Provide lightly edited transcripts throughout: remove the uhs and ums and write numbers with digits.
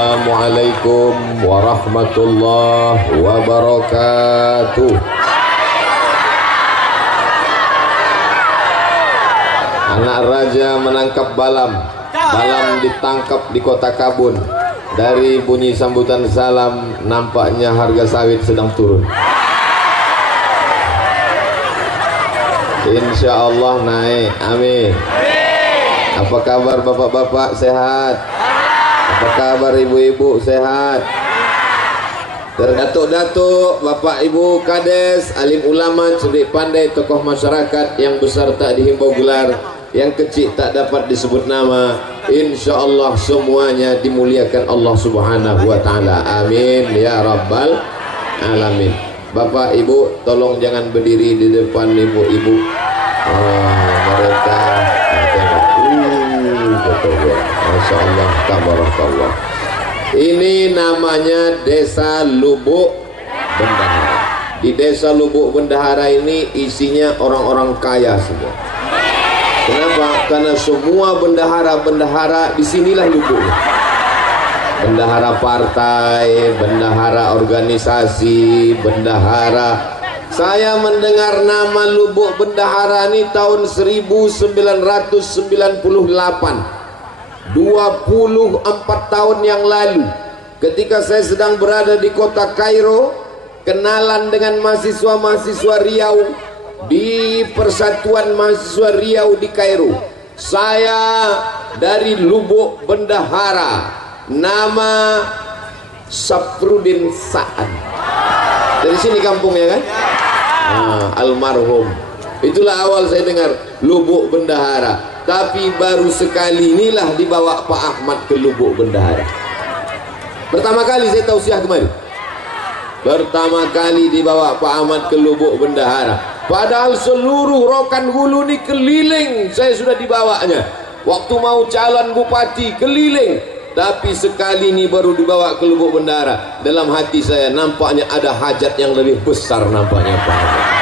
Assalamualaikum warahmatullahi wabarakatuh. Anak raja menangkap balam. Balam ditangkap di kota Kabun. Dari bunyi sambutan salam, nampaknya harga sawit sedang turun. Insya Allah naik, amin. Apa kabar bapak-bapak, sehat? Apa kabar ibu-ibu, sehat? Datuk-datuk, bapak ibu kades, alim ulama, cerdik pandai, tokoh masyarakat, yang besar tak dihimbau gelar, yang kecil tak dapat disebut nama, insya Allah semuanya dimuliakan Allah subhanahu wa ta'ala, amin ya rabbal alamin. Bapak ibu tolong jangan berdiri di depan ibu-ibu. Mereka Masya Allah, tabarakallah. Ini namanya Desa Lubuk Bendahara. Di Desa Lubuk Bendahara ini isinya orang-orang kaya semua. Kenapa? Karena semua bendahara-bendahara disinilah lubuknya. Bendahara partai, bendahara organisasi, bendahara. Saya mendengar nama Lubuk Bendahara ini tahun 1998. 24 tahun yang lalu, ketika saya sedang berada di kota Kairo, kenalan dengan mahasiswa-mahasiswa Riau di Persatuan Mahasiswa Riau di Kairo. Saya dari Lubuk Bendahara, nama Safrudin Sa'ad. Dari sini kampungnya kan? Almarhum. Itulah awal saya dengar Lubuk Bendahara. Tapi baru sekali inilah dibawa Pak Ahmad ke Lubuk Bendahara. Pertama kali saya tausiah kemarin. Pertama kali dibawa Pak Ahmad ke Lubuk Bendahara. Padahal seluruh Rokan Hulu ini keliling saya sudah dibawanya. Waktu mau calon bupati keliling. Tapi sekali ini baru dibawa ke Lubuk Bendahara. Dalam hati saya nampaknya ada hajat yang lebih besar nampaknya Pak Ahmad.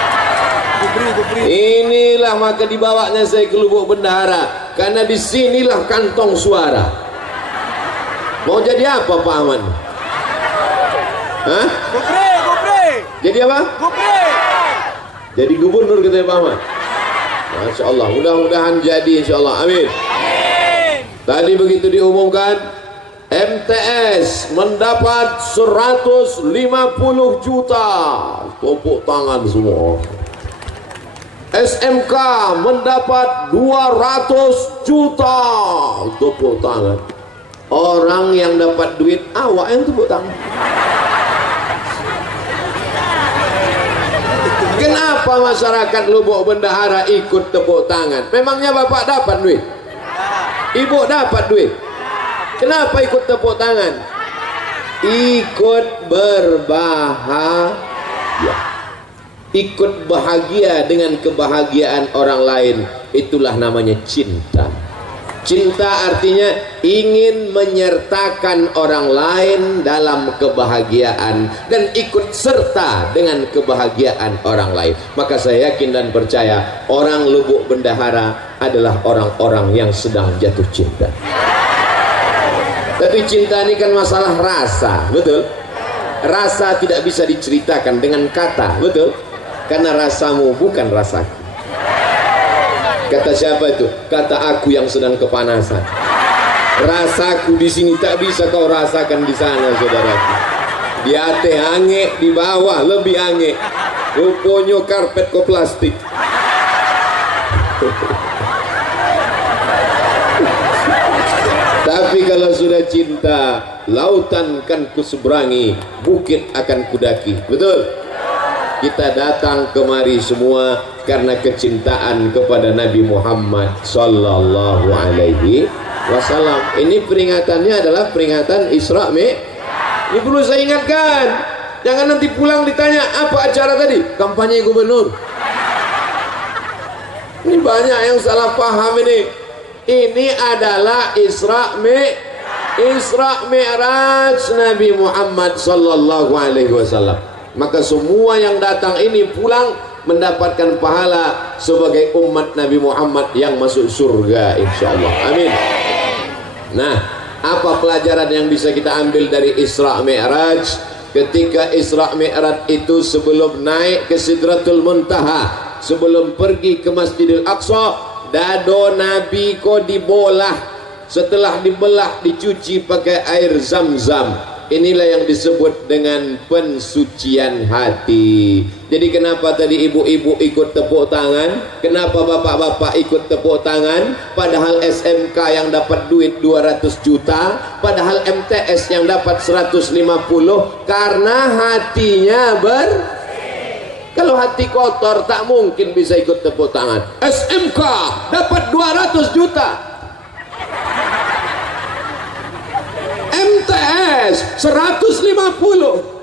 Inilah maka dibawanya saya ke Lubuk Bendahara, karena disinilah kantong suara. Mau jadi apa Pak Ahmad? Hah? Jadi apa? Jadi gubernur kita Pak Ahmad. Masya Allah, mudah-mudahan jadi insya Allah, amin. Tadi begitu diumumkan, MTS mendapat 150 juta. Tepuk tangan semua. SMK mendapat 200 juta. Tepuk tangan. Orang yang dapat duit awak yang tepuk tangan. Kenapa masyarakat Lubuk Bendahara ikut tepuk tangan? Memangnya bapak dapat duit? Ibu dapat duit? Kenapa ikut tepuk tangan? Ikut berbahagia. Ikut bahagia dengan kebahagiaan orang lain. Itulah namanya cinta. Cinta artinya ingin menyertakan orang lain dalam kebahagiaan dan ikut serta dengan kebahagiaan orang lain. Maka saya yakin dan percaya orang Lubuk Bendahara adalah orang-orang yang sedang jatuh cinta. Tapi cinta ini kan masalah rasa, betul? Rasa tidak bisa diceritakan dengan kata, betul? Karena rasamu bukan rasaku. Kata siapa itu? Kata aku yang sedang kepanasan. Rasaku di sini tak bisa kau rasakan di sana, saudaraku. Di atas ange, di bawah lebih ange. Rupanya karpet ko plastik. Tapi kalau sudah cinta, lautan kan kuseberangi, bukit akan kudaki. Betul? Kita datang kemari semua karena kecintaan kepada Nabi Muhammad sallallahu alaihi wasallam. Ini peringatannya adalah peringatan Isra Mi'raj. Ini perlu saya ingatkan. Jangan nanti pulang ditanya apa acara tadi? Kampanye gubernur. Ini banyak yang salah paham ini. Ini adalah Isra Mi'raj Nabi Muhammad sallallahu alaihi wasallam. Maka semua yang datang ini pulang mendapatkan pahala sebagai umat Nabi Muhammad yang masuk surga insyaallah, amin. Nah, Apa pelajaran yang bisa kita ambil dari Isra Mi'raj? Ketika Isra Mi'raj itu sebelum naik ke Sidratul Muntaha, sebelum pergi ke Masjidil Aqsa, dado Nabi ko dibolah. Setelah dibelah, dicuci pakai air Zam-Zam. Inilah yang disebut dengan pensucian hati. Jadi kenapa tadi ibu-ibu ikut tepuk tangan? Kenapa bapak-bapak ikut tepuk tangan? Padahal SMK yang dapat duit 200 juta, padahal MTS yang dapat 150, karena hatinya kalau hati kotor tak mungkin bisa ikut tepuk tangan. SMK dapat 200 juta, MTS 150.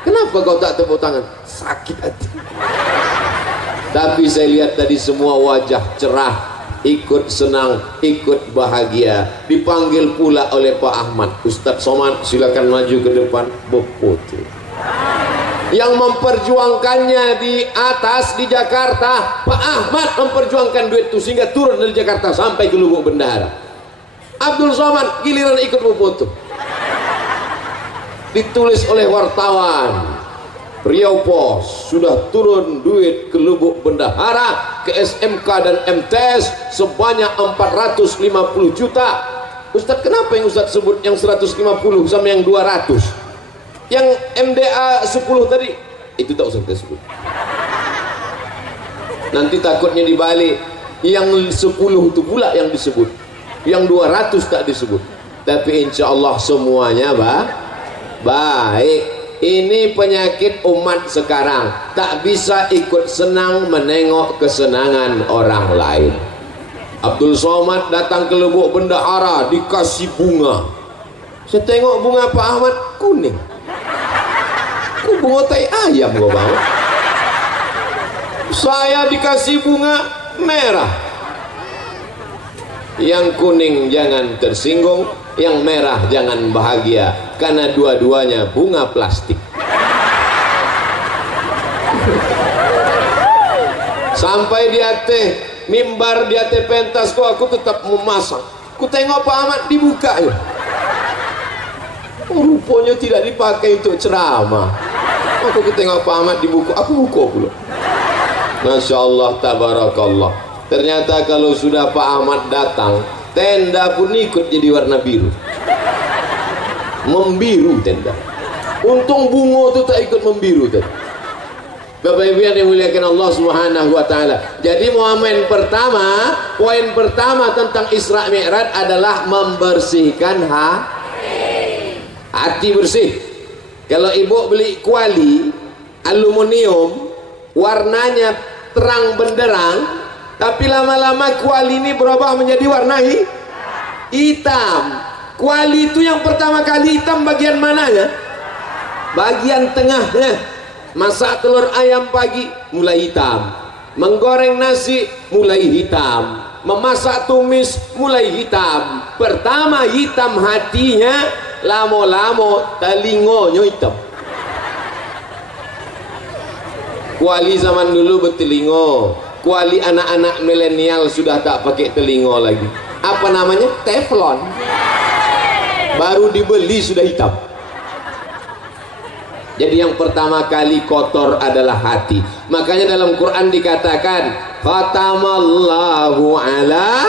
Kenapa kau tak tepuk tangan? Sakit hati. Tapi saya lihat tadi semua wajah cerah, ikut senang, ikut bahagia. Dipanggil pula oleh Pak Ahmad. Ustadz Somad, silakan maju ke depan. Beputu. Yang memperjuangkannya di atas di Jakarta, Pak Ahmad memperjuangkan duit itu sehingga turun dari Jakarta sampai ke Lubuk Bendahara. Abdul Somad giliran ikut memfoto. Ditulis oleh wartawan, Riau Pos sudah turun duit ke Lubuk Bendahara, ke SMK dan MTS sebanyak 450 juta. Ustadz, kenapa yang Ustadz sebut yang 150 sama yang 200? Yang MDA 10 tadi itu tak usah kita sebut. Nanti takutnya dibalik, yang 10 itu pula yang disebut, yang 200 tak disebut. Tapi insya Allah semuanya baik. Ini penyakit umat sekarang, tak bisa ikut senang menengok kesenangan orang lain. Abdul Somad datang ke Lubuk Bendahara dikasih bunga. Saya tengok bunga Pak Ahmad kuning. Kok bunga tai ayam gua bawa? Saya dikasih bunga merah. Yang kuning jangan tersinggung, yang merah jangan bahagia, karena dua-duanya bunga plastik. Sampai di atas mimbar, di atas pentas kok aku tetap memasang. Ku tengok Pak Ahmad dibuka ya. Rupanya tidak dipakai untuk ceramah. Aku tengok Pak Ahmad dibuka, aku buka pula. Masya Allah, tabarakallah. Ternyata kalau sudah Pak Ahmad datang, tenda pun ikut jadi warna biru, membiru tenda. Untung bunga itu tak ikut membiru tadi. Bapak Ibu yang dimuliakan Allah Subhanahu wa taala. Jadi poin pertama tentang Isra Mi'raj adalah membersihkan hati bersih. Kalau ibu beli kuali aluminium warnanya terang benderang, tapi lama-lama kuali ini berubah menjadi warna hitam. Kuali itu yang pertama kali hitam bagian mananya? Bagian tengahnya. Masak telur ayam pagi mulai hitam, menggoreng nasi mulai hitam, memasak tumis mulai hitam. Pertama hitam hatinya, lamo-lamo telingonya hitam. Kuali zaman dulu bertelingo, kuali anak-anak milenial sudah tak pakai telingo lagi. Apa namanya? Teflon. Baru dibeli sudah hitam. Jadi yang pertama kali kotor adalah hati. Makanya dalam Quran dikatakan khatamallahu ala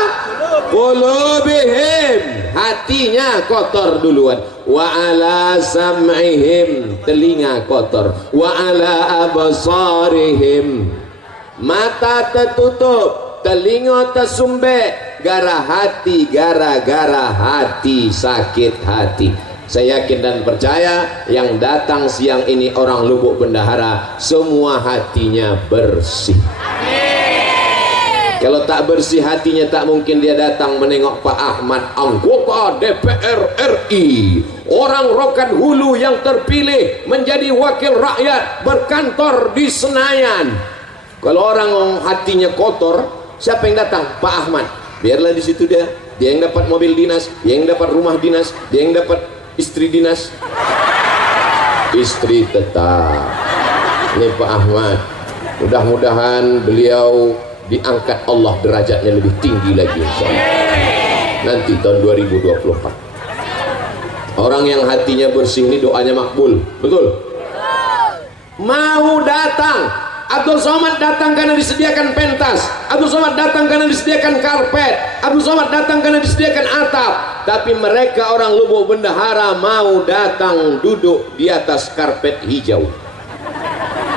qulubihim, hatinya kotor duluan, wa ala sam'ihim, telinga kotor, wa ala absarihim, mata tertutup, telinga tersumbek, gara-gara hati sakit hati. Saya yakin dan percaya yang datang siang ini orang Lubuk Bendahara semua hatinya bersih. Kalau tak bersih hatinya, tak mungkin dia datang menengok Pak Ahmad, anggota DPR RI, orang Rokan Hulu yang terpilih menjadi wakil rakyat, berkantor di Senayan. Kalau orang hatinya kotor, siapa yang datang? Pak Ahmad. Biarlah di situ dia yang dapat mobil dinas, dia yang dapat rumah dinas, dia yang dapat istri dinas, istri tetap. Ini Pak Ahmad, mudah-mudahan beliau diangkat Allah derajatnya lebih tinggi lagi, insyaallah. nanti tahun 2024. Orang yang hatinya bersih ini doanya makbul, betul? Mau datang, Abdul Somad datang karena disediakan pentas, Abdul Somad datang karena disediakan karpet, Abdul Somad datang karena disediakan atap. Tapi mereka orang Lubuk Bendahara mau datang duduk di atas karpet hijau,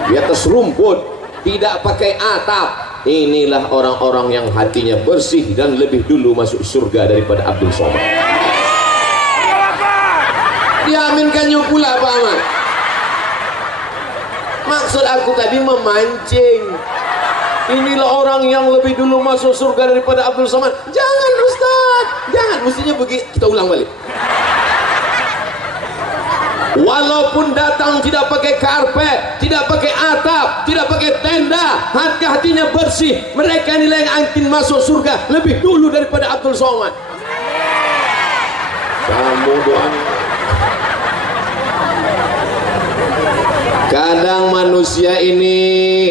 di atas rumput, tidak pakai atap. Inilah orang-orang yang hatinya bersih dan lebih dulu masuk surga daripada Abdul Somad. Diaminkannya pula Pak Ahmad. Maksud aku tadi memancing. Inilah orang yang lebih dulu masuk surga daripada Abdul Somad. Jangan Ustaz, jangan, mestinya begitu. Kita ulang balik. Walaupun datang tidak pakai karpet, tidak pakai atap, tidak pakai tenda, hatinya bersih, mereka inilah yang akan masuk surga lebih dulu daripada Abdul Somad. Kamu doanya. Kadang manusia ini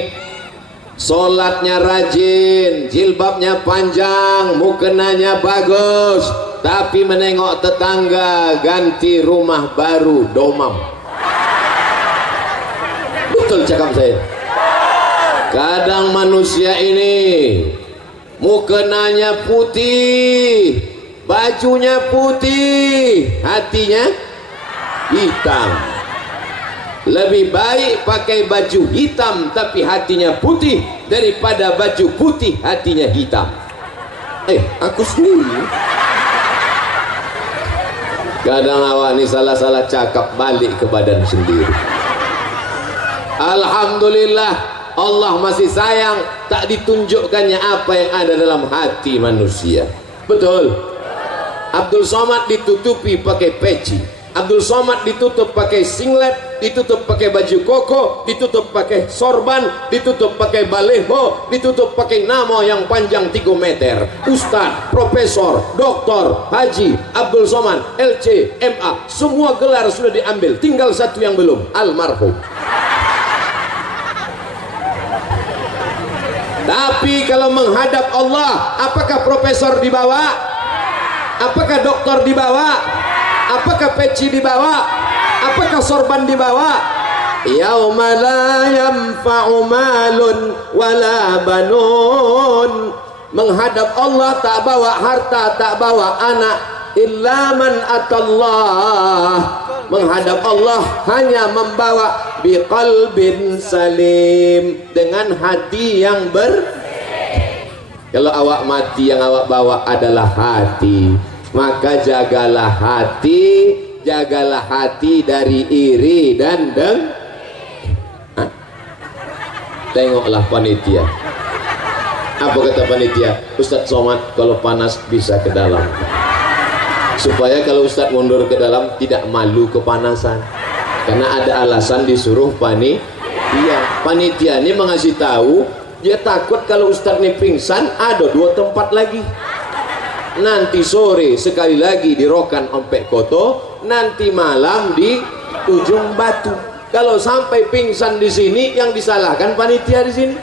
sholatnya rajin, jilbabnya panjang, mukenanya bagus, tapi menengok tetangga ganti rumah baru domam. Betul cakap saya. Kadang manusia ini mukenanya putih, bajunya putih, hatinya hitam. Lebih baik pakai baju hitam tapi hatinya putih daripada baju putih hatinya hitam. Aku sendiri. Kadang awak ni salah-salah cakap, balik ke badan sendiri. Alhamdulillah Allah masih sayang, tak ditunjukkannya apa yang ada dalam hati manusia. Betul. Abdul Somad ditutupi pakai peci, Abdul Somad ditutup pakai singlet, ditutup pakai baju koko, ditutup pakai sorban, ditutup pakai baleho, ditutup pakai nama yang panjang 3 meter. Ustaz, Profesor, Doktor, Haji, Abdul Somad, LC, MA, semua gelar sudah diambil, tinggal satu yang belum, almarhum. Tapi kalau menghadap Allah, apakah profesor dibawa? Apakah doktor dibawa? Apakah peci dibawa? Apakah sorban dibawa? Yauma la yanfa'u malun wala banun. Menghadap Allah tak bawa harta, tak bawa anak, illa man atallah. Menghadap Allah hanya membawa biqalbin salim, dengan hati yang Kalau awak mati yang awak bawa adalah hati, maka jagalah hati dari iri dan Tengoklah panitia. Apa kata panitia? Ustadz Somad kalau panas bisa ke dalam, supaya kalau Ustadz mundur ke dalam tidak malu kepanasan, karena ada alasan disuruh panitia. Panitia ini mengasih tahu, dia takut kalau Ustadz ini pingsan, ada 2 tempat lagi. Nanti sore sekali lagi di Rokan Ompek Koto, nanti malam di Ujung Batu. Kalau sampai pingsan di sini, yang disalahkan panitia di sini.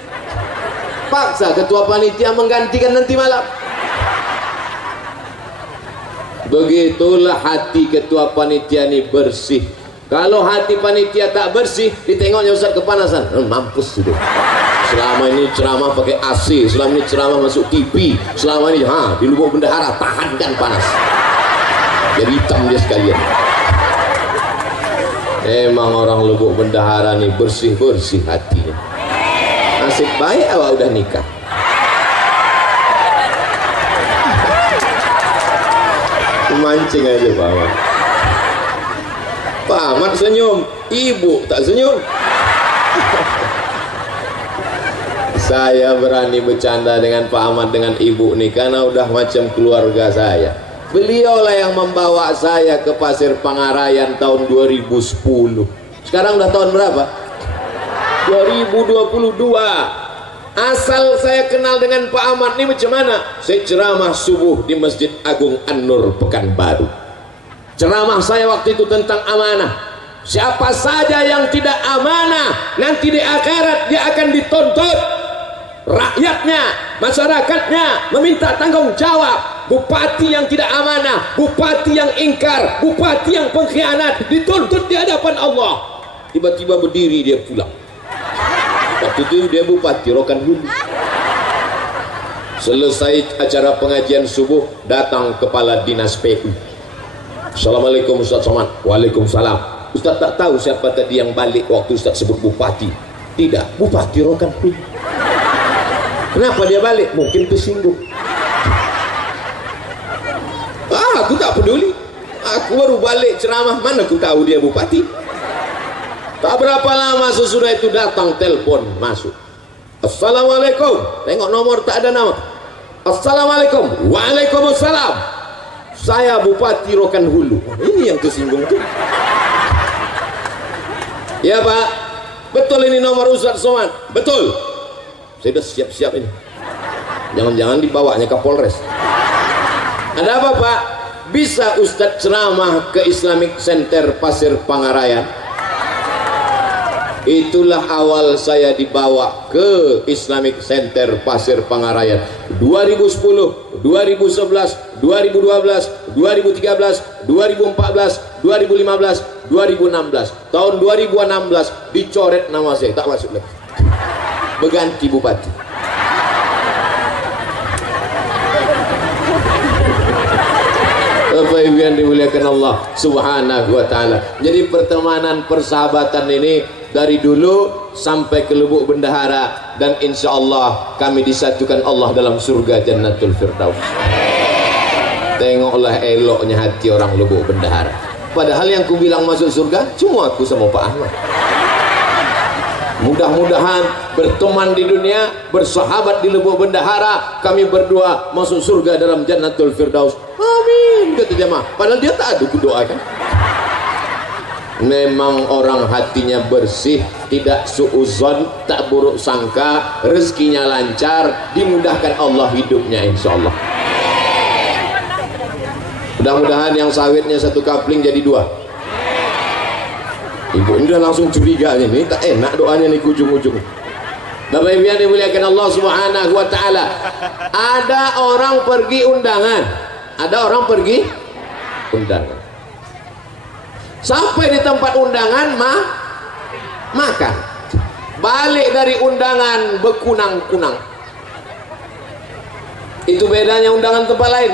Paksa ketua panitia menggantikan nanti malam. Begitulah hati ketua panitia ini bersih. Kalau hati panitia tak bersih, ditengoknya Ustaz kepanasan, mampus sudah. Selama ini ceramah pakai AC, selama ini ceramah masuk TV, selama ini di Lubuk Bendahara tahankan panas, jadi hitam dia sekalian. Emang orang Lubuk Bendahara nih bersih-bersih hatinya. Nasib baik awak udah nikah. Mancing aja Pak Ahmad. Pak Ahmad senyum, ibu tak senyum. Saya berani bercanda dengan Pak Ahmad dengan ibu nih karena udah macam keluarga saya. Beliaulah yang membawa saya ke Pasir Pangarayan tahun 2010. Sekarang udah tahun berapa? 2022. Asal saya kenal dengan Pak Ahmad ini macam mana? Saya ceramah subuh di Masjid Agung An-Nur Pekanbaru. Ceramah saya waktu itu tentang amanah. Siapa saja yang tidak amanah, nanti di akhirat dia akan dituntut. Rakyatnya, masyarakatnya meminta tanggung jawab. bupati yang tidak amanah, bupati yang ingkar, bupati yang pengkhianat, dituntut di hadapan Allah. Tiba-tiba berdiri dia pulang. Waktu itu dia bupati Rokan Hulu. Selesai acara pengajian subuh, datang kepala dinas PU. Assalamualaikum Ustaz Somad. Waalaikumsalam. Ustaz tak tahu siapa tadi yang balik waktu Ustaz sebut bupati. Tidak, bupati Rokan Hulu. Kenapa dia balik? Mungkin tersinggung. Aku tak peduli. Aku baru balik ceramah, mana aku tahu dia bupati. Tak berapa lama sesudah itu datang telepon masuk. Assalamualaikum. Tengok nomor tak ada nama. Assalamualaikum. Waalaikumsalam. Saya Bupati Rokan Hulu. Ini yang tersinggung tuh. Ya Pak, betul ini nomor Ustaz Somad. Betul. Saya sudah siap-siap ini. Jangan-jangan dibawanya ke Polres. Ada apa Pak? Bisa Ustadz ceramah ke Islamic Center Pasir Pangarayan? Itulah awal saya dibawa ke Islamic Center Pasir Pangarayan 2010, 2011, 2012, 2013, 2014, 2015, 2016. Tahun 2016 dicoret nama saya, tak masuk lagi. Berganti bupati. Bapak Ibu yang dimuliakan Allah Subhanahu wa taala. Jadi pertemanan persahabatan ini dari dulu sampai ke Lubuk Bendahara, dan insya Allah kami disatukan Allah dalam surga Jannatul Firdaus. Tengoklah eloknya hati orang Lubuk Bendahara. Padahal yang ku bilang masuk surga cuma aku sama Pak Ahmad. Mudah-mudahan berteman di dunia, bersahabat di Lubuk Bendahara, kami berdua masuk surga dalam Jannatul Firdaus. Amin, kata jemaah. Padahal dia tak ada doa kan. Memang orang hatinya bersih, tidak suuzon, tak buruk sangka, rezekinya lancar, dimudahkan Allah hidupnya insya Allah. Mudah-mudahan yang sawitnya satu kapling jadi dua. Ibu ini udah langsung curiga ini tak enak doanya nih ujung-ujung. Bapak Ibu yang dimuliakan Allah Subhanahu wa taala. Ada orang pergi undangan. Ada orang pergi undangan. Sampai di tempat undangan makan. Balik dari undangan bekunang-kunang. Itu bedanya undangan tempat lain.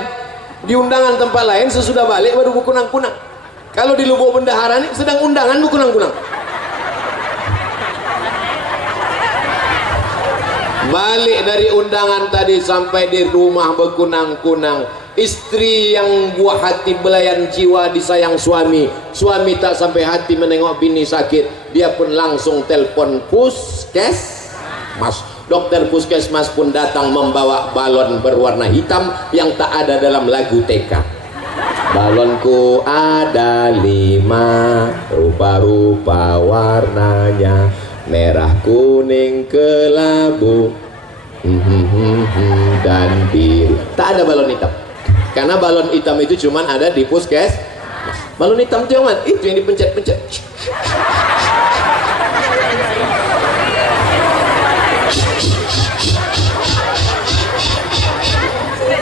Di undangan tempat lain sesudah balik baru bekunang-kunang. Kalau di Lubuk Bendahara ini sedang undangan bekunang-kunang. Balik dari undangan tadi sampai di rumah bekunang-kunang. Istri yang buah hati belayan jiwa disayang suami. Suami tak sampai hati menengok bini sakit. Dia pun langsung telpon puskesmas. Dokter puskesmas pun datang membawa balon berwarna hitam yang tak ada dalam lagu TK. Balonku ada 5, rupa-rupa warnanya, merah, kuning, kelabu, dan biru. Tak ada balon hitam. Karena balon hitam itu cuman ada di puskes. Balon hitam itu yang mana? Itu yang dipencet-pencet.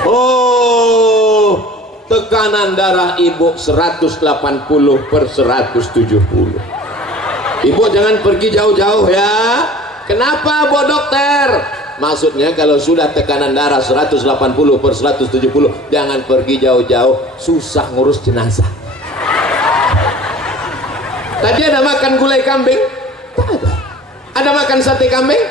Oh, tekanan darah ibu 180/170. Ibu jangan pergi jauh-jauh ya. Kenapa Bu Dokter? Maksudnya kalau sudah tekanan darah 180/170, jangan pergi jauh-jauh, susah ngurus jenazah. Tadi ada makan gulai kambing? Tak ada. Ada makan sate kambing?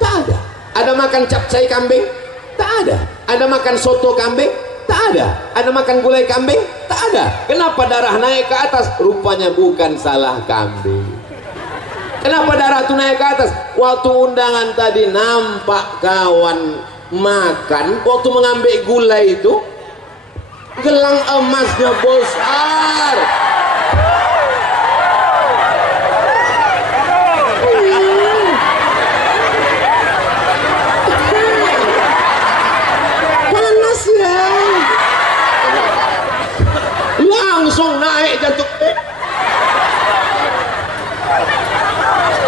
Tak ada. Ada makan capcay kambing? Tak ada. Ada makan soto kambing? Tak ada. Ada makan gulai kambing? Tak ada. Kenapa darah naik ke atas? Rupanya bukan salah kambing. Kenapa darah itu naik ke atas? Waktu undangan tadi nampak kawan makan, waktu mengambil gulai itu gelang emasnya besar. Panas ya. Langsung naik jantung.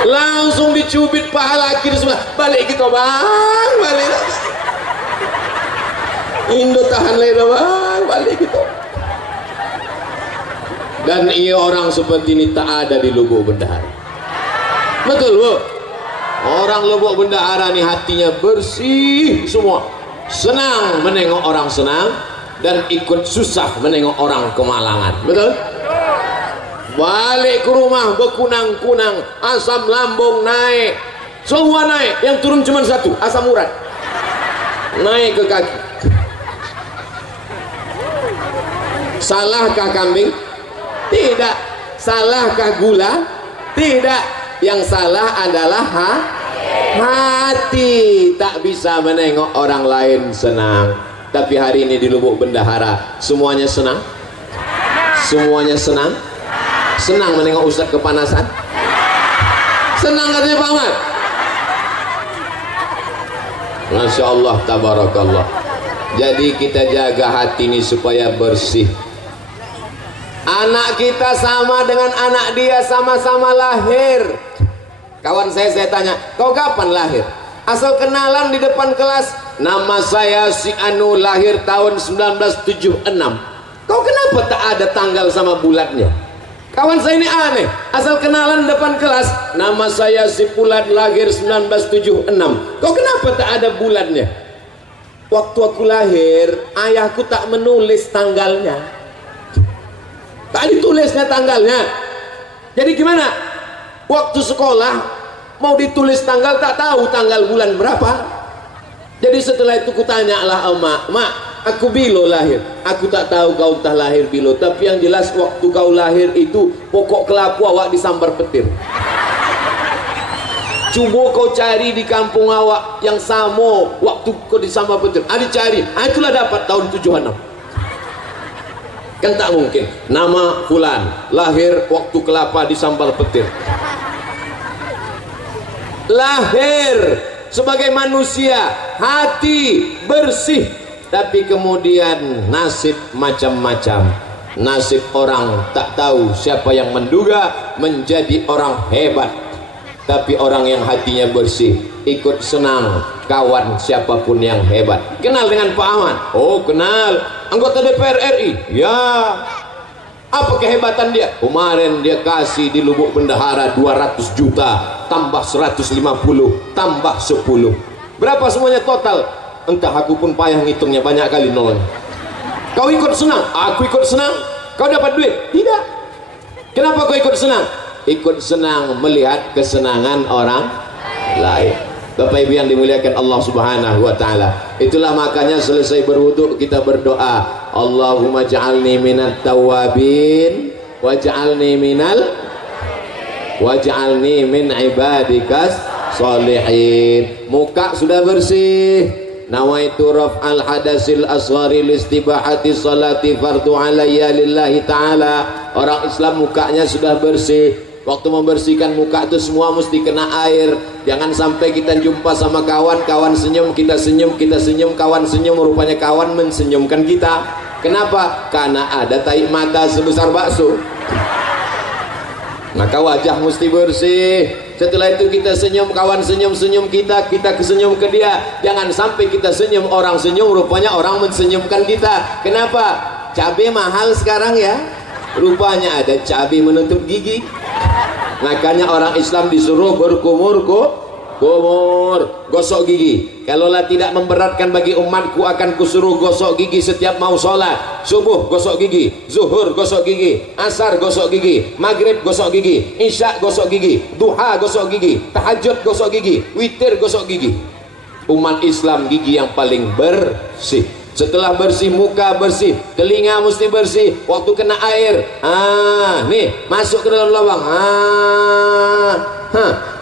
Langsung dicubit paha laki di sebelah. Balik kita bang, balik. Indo tahan leda balik gitu. Dan iya orang seperti ini tak ada di Lubuk Bendahara. Betul Bu? Orang Lubuk Bendahara nih hatinya bersih semua, senang menengok orang senang dan ikut susah menengok orang kemalangan. Betul? Balik ke rumah berkunang-kunang, asam lambung naik, semua naik, yang turun cuma satu, asam urat naik ke kaki. Salahkah kambing? Tidak. Salahkah gula? Tidak. Yang salah adalah hati. Tak bisa menengok orang lain senang. Tapi hari ini di Lubuk Bendahara semuanya senang. Semuanya senang. Senang menengok Ustadz kepanasan. Senang katanya Pak Ahmad. Masya Allah, tabarakallah. Jadi kita jaga hati ini supaya bersih. Anak kita sama dengan anak dia, sama-sama lahir. Kawan saya tanya, kau kapan lahir? Asal kenalan di depan kelas, nama saya si Anu, lahir tahun 1976. Kau kenapa tak ada tanggal sama bulannya? Kawan saya ini aneh, asal kenalan di depan kelas, nama saya si Fulan, lahir 1976. Kau kenapa tak ada bulannya? Waktu aku lahir, ayahku tak menulis tanggalnya. Tak ditulisnya tanggalnya. Jadi gimana? Waktu sekolah mau ditulis tanggal tak tahu tanggal bulan berapa. Jadi setelah itu kutanya lah emak, mak, aku bilo lahir. Aku tak tahu kau tak lahir bilo, tapi yang jelas waktu kau lahir itu pokok kelapu awak disambar petir. Coba kau cari di kampung awak yang sama waktu kau disambar petir. Dicari, itulah dapat tahun 76. Kan tak mungkin nama Fulan lahir waktu kelapa disambar petir. Lahir sebagai manusia, hati bersih, tapi kemudian nasib macam-macam. Nasib orang tak tahu, siapa yang menduga menjadi orang hebat. Tapi orang yang hatinya bersih ikut senang kawan siapapun yang hebat. Kenal dengan Pak Ahmad? Oh kenal. Anggota DPR RI? Ya. Apa kehebatan dia? Kemarin dia kasih di Lubuk Bendahara 200 juta tambah 150 tambah 10. Berapa semuanya total? Entah, aku pun payah ngitungnya, banyak kali nol. Kau ikut senang? Aku ikut senang. Kau dapat duit? Tidak. Kenapa kau ikut senang? Ikut senang melihat kesenangan orang lain. Bapak Ibu yang dimuliakan Allah Subhanahu wa taala. Itulah makanya selesai berwudu kita berdoa, Allahumma ja'alni minat tawabin waj'alni min ibadikas sholihin. Muka sudah bersih. Nawaitu raf'al hadasil asghari listibahati salati fardu alayya lillahi ta'ala. Orang Islam mukanya sudah bersih. Waktu membersihkan muka itu semua mesti kena air. Jangan sampai kita jumpa sama kawan, kawan senyum, kita senyum, kita senyum, kawan senyum, rupanya kawan mensenyumkan kita. Kenapa? Karena ada tahi mata sebesar bakso. Maka wajah mesti bersih. Setelah itu kita senyum, kawan senyum-senyum kita, kita kesenyum ke dia. Jangan sampai kita senyum, orang senyum, rupanya orang mensenyumkan kita. Kenapa? Cabai mahal sekarang ya. Rupanya ada cabai menutup gigi. Makanya orang Islam disuruh berkumur gosok gigi. Kalaulah tidak memberatkan bagi umatku, akan kusuruh gosok gigi setiap mau sholat. Subuh gosok gigi, zuhur gosok gigi, asar gosok gigi, maghrib gosok gigi, isya gosok gigi, duha gosok gigi, tahajud gosok gigi, witir gosok gigi. Umat Islam gigi yang paling bersih. Setelah bersih, muka bersih, telinga mesti bersih. Waktu kena air, nih masuk ke dalam lubang.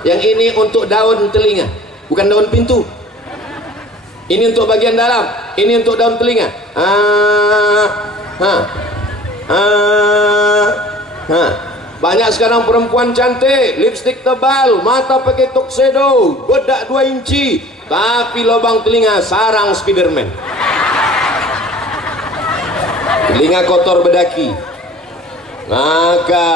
Yang ini untuk daun telinga, bukan daun pintu. Ini untuk bagian dalam, ini untuk daun telinga. Banyak sekarang perempuan cantik, lipstik tebal, mata pakai tuxedo, bedak 2 inci, tapi lubang telinga sarang Spiderman. Telinga kotor bedaki. Maka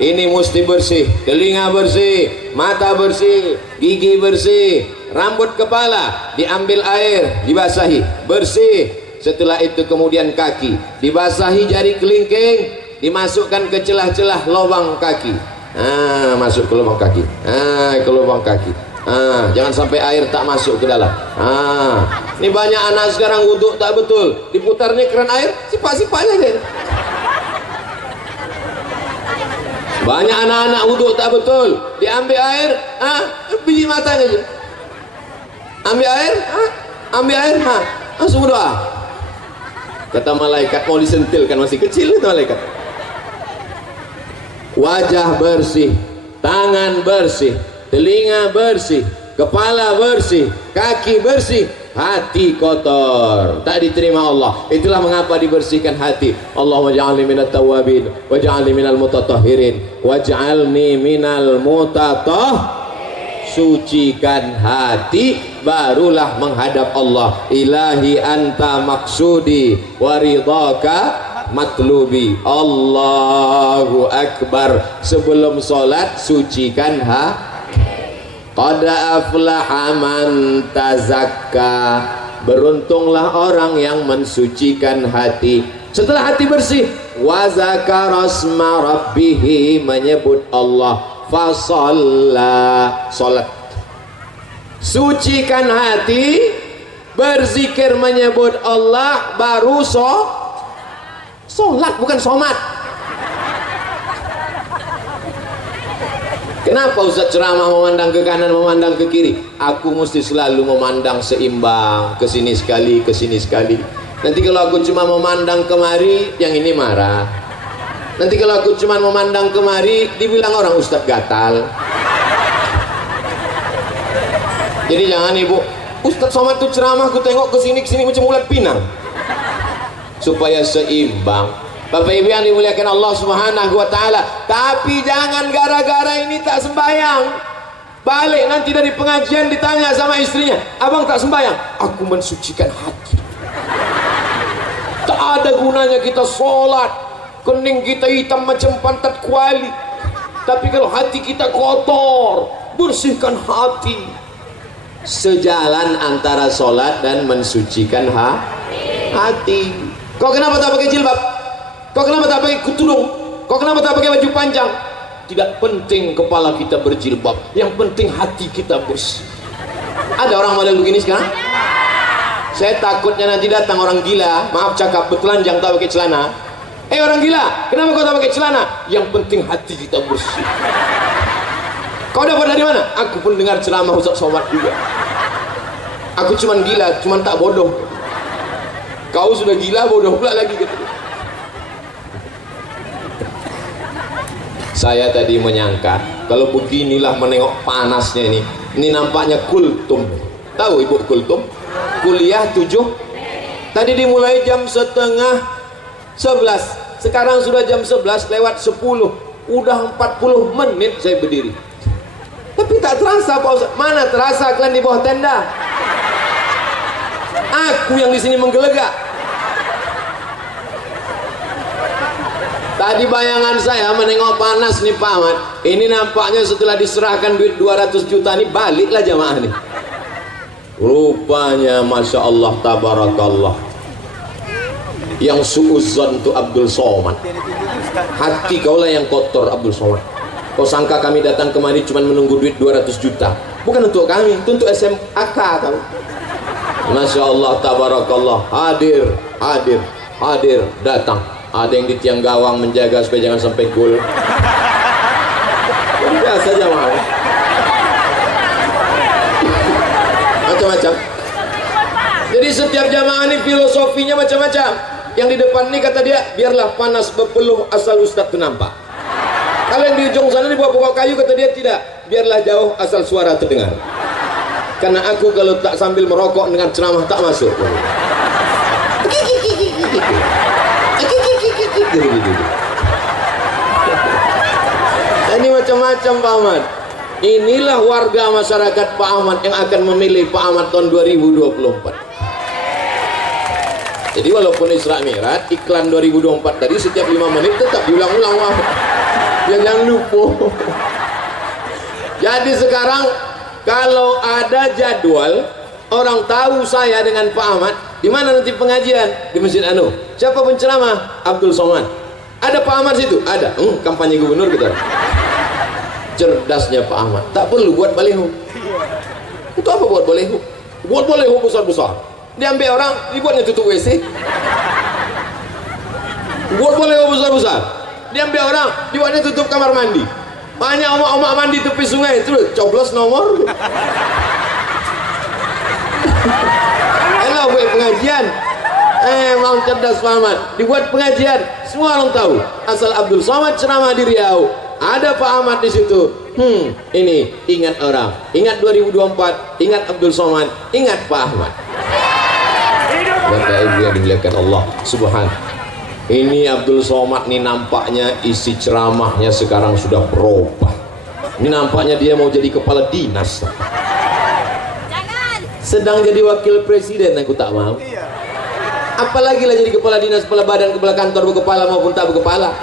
ini mesti bersih. Telinga bersih, mata bersih, gigi bersih, rambut kepala diambil air, dibasahi, bersih. setelah itu kemudian kaki dibasahi jari kelingking, dimasukkan ke celah-celah lubang kaki. Masuk ke lubang kaki, ke lubang kaki. Jangan sampai air tak masuk ke dalam. Ini banyak anak sekarang wudhu tak betul, diputarnya keran air, sipak-sipaknya deh. Banyak anak-anak wudhu tak betul, diambil air, biji matanya aja. Ambil air, langsung berdoa. Kata malaikat, mau disentil kan masih kecil itu malaikat. Wajah bersih, tangan bersih, telinga bersih, kepala bersih, kaki bersih, hati kotor, tak diterima Allah. Itulah mengapa dibersihkan hati. Allahumma ja'alni minat tawabin waj'alni minal mutatahhirin waj'alni minal sucikan hati, barulah menghadap Allah. Ilahi anta maksudi waridhaka matlubi. Allahu akbar. Sebelum sholat sucikan qad aflaha man tazakka. Beruntunglah orang yang mensucikan hati. Setelah hati bersih, wa zakara asma rabbih, menyebut Allah, fasalla, salat. Sucikan hati, berzikir menyebut Allah, baru sholat, bukan somat. Kenapa Ustaz ceramah memandang ke kanan, memandang ke kiri? Aku mesti selalu memandang seimbang, ke sini sekali, ke sini sekali. Nanti kalau aku cuma memandang kemari, yang ini marah. Nanti kalau aku cuma memandang kemari, dibilang orang Ustaz gatal. Jadi jangan ibu, Ustaz Somad tuh ceramah, aku tengok ke sini macam ulat pinang. Supaya seimbang. Bapak Ibu yang dimuliakan Allah Subhanahu wa taala. Tapi jangan gara-gara ini tak sembahyang, balik nanti dari pengajian ditanya sama istrinya, "Abang tak sembahyang?" "Aku mensucikan hati." Tak ada gunanya kita sholat, kening kita hitam macam pantat kuali, tapi kalau hati kita kotor, bersihkan hati. Sejalan antara sholat dan mensucikan hati. Kau kenapa tak pakai jilbab? Kau kenapa tak pakai tudung? Kau kenapa tak pakai baju panjang? Tidak penting kepala kita berjilbab, yang penting hati kita bersih. Ada orang model begini sekarang? Saya takutnya nanti datang orang gila, maaf cakap, bertelanjang tak pakai celana. Orang gila, kenapa kau tak pakai celana? Yang penting hati kita bersih. Kau dapat dari mana? Aku pun dengar ceramah Ustaz Somad juga. Aku cuman gila, cuman tak bodoh. Kau sudah gila, bodoh pula lagi gitu. Saya tadi menyangka kalau beginilah menengok panasnya ini nampaknya kultum. Tahu ibu kultum? Kuliah 7. Tadi dimulai jam setengah 11. Sekarang sudah jam 11 lewat 10. Udah 40 menit saya berdiri. Tapi tak terasa Pak Ustaz. Mana terasa kalian di bawah tenda? Aku yang di sini menggelegak. Tadi bayangan saya menengok panas nih Pak Ahmad. Ini nampaknya setelah diserahkan duit 200 juta nih baliklah jamaah nih. Rupanya Masya Allah tabarakallah, yang suuzon itu Abdul Somad. Hati kaulah yang kotor Abdul Somad. Kau sangka kami datang kemari cuma menunggu duit 200 juta? Bukan untuk kami, itu untuk SMAK tahu. Masya Allah tabarakallah, hadir datang. Ada yang di tiang gawang menjaga supaya jangan sampai gol. Biasa jamaah. Macam-macam. Jadi setiap jamaah ini filosofinya macam-macam. Yang di depan ini kata dia, biarlah panas berpeluh asal Ustadz itu nampak. Kalau yang di ujung sana di bawah pokok kayu kata dia tidak, biarlah jauh asal suara terdengar. Karena aku kalau tak sambil merokok dengan ceramah tak masuk. Ini macam-macam Pak Ahmad. Inilah warga masyarakat Pak Ahmad yang akan memilih Pak Ahmad tahun 2024. Jadi walaupun Isra Mi'raj iklan 2024 tadi setiap 5 menit tetap diulang-ulang, jangan lupa. Jadi sekarang kalau ada jadwal, orang tahu saya dengan Pak Ahmad, Di mana nanti pengajian? Di Masjid Anu. Siapa penceramah? Abdul Somad. Ada Pak Ahmad situ? Ada. Kampanye gubernur kita. Cerdasnya Pak Ahmad. Tak perlu buat baliho. Untuk apa buat baliho? Buat baliho besar-besar. Diambil orang, dibuatnya tutup WC. Buat baliho besar-besar. Diambil orang, dibuatnya tutup kamar mandi. Banyak omak-omak mandi tepi sungai, terus coblos nomor. Enak buat pengajian. Mau cerdas Pak Ahmad. Dibuat pengajian, semua orang tahu. Asal Abdul Somad ceramah di Riau, ada Pak Ahmad di situ. Ini ingat orang, ingat 2024, ingat Abdul Somad, ingat Pak Ahmad. Bapak Ibu yang dimuliakan Allah Subhanahu. Ini Abdul Somad nih nampaknya isi ceramahnya sekarang sudah berubah. Ini nampaknya dia mau jadi kepala dinas. Jangan. Sedang jadi wakil presiden aku tak mau. Apalagi lah jadi kepala dinas, kepala badan, kepala kantor, berkepala maupun tak berkepala.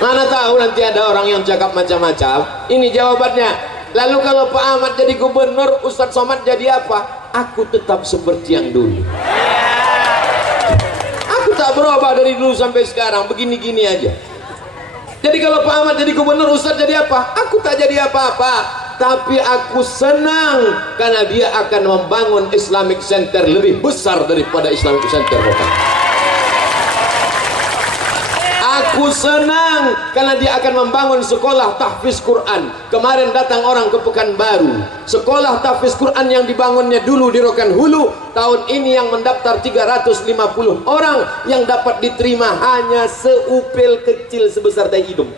Mana tahu nanti ada orang yang cakap macam-macam. Ini jawabannya. Lalu kalau Pak Ahmad jadi gubernur, Ustadz Somad jadi apa? Aku tetap seperti yang dulu. Aku tak berubah dari dulu sampai sekarang, begini-gini aja. Jadi kalau Pak Ahmad jadi gubernur, Ustadz jadi apa? Aku tak jadi apa-apa. Tapi aku senang karena dia akan membangun Islamic Center lebih besar daripada Islamic Center kota. Aku senang karena dia akan membangun sekolah tahfiz Quran. Kemarin datang orang ke Pekanbaru. Sekolah tahfiz Quran yang dibangunnya dulu di Rokan Hulu, tahun ini yang mendaftar 350 orang, yang dapat diterima hanya seupil kecil sebesar tai hidung.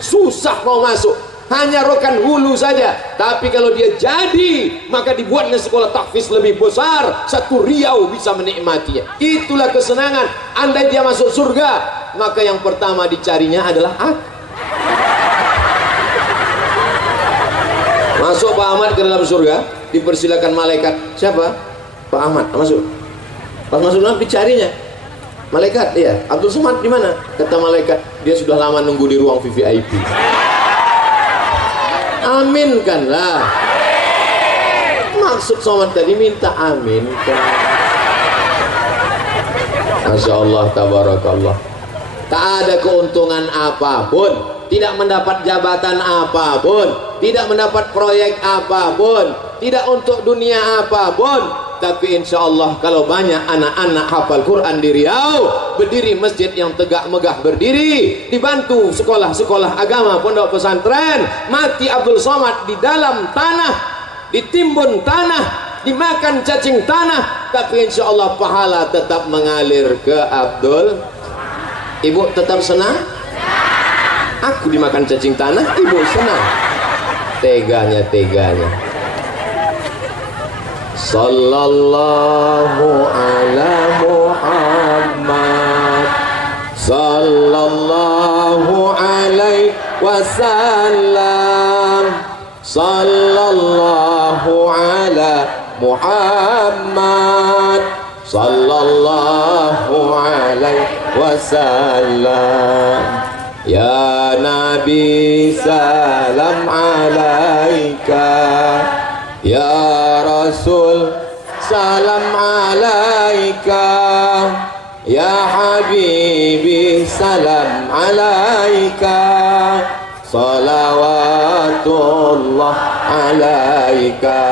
Susah mau masuk. Hanya Rokan Hulu saja. Tapi kalau dia jadi, maka dibuatnya sekolah tahfiz lebih besar, satu Riau bisa menikmatinya. Itulah kesenangan. Andai dia masuk surga, maka yang pertama dicarinya adalah aku. Masuk Pak Ahmad ke dalam surga, dipersilakan malaikat. Siapa? Pak Ahmad. Masuk. Pas masuk dalam dicarinya malaikat. Iya. Abdul Somad di mana? Kata malaikat, dia sudah lama nunggu di ruang VVIP. Aminkanlah. Maksud Somad tadi minta aminkan. Masya Allah, tabarakallah. Tak ada keuntungan apapun, tidak mendapat jabatan apapun, tidak mendapat proyek apapun, tidak untuk dunia apapun. Tapi insya Allah kalau banyak anak-anak hafal Quran di Riau, berdiri masjid yang tegak megah berdiri, dibantu sekolah-sekolah agama, pondok pesantren, mati Abdul Somad di dalam tanah, ditimbun tanah, dimakan cacing tanah, tapi insya Allah pahala tetap mengalir ke Abdul. Ibu tetap senang? Aku dimakan cacing tanah, ibu senang. Teganya. Sallallahu ala Muhammad, sallallahu alaihi wasallam, sallallahu ala Muhammad, sallallahu alaihi wasallam. Ya Nabi salam alaika, ya Rasul salam alaika, ya Habibi salam alaika, salawatullah alaika.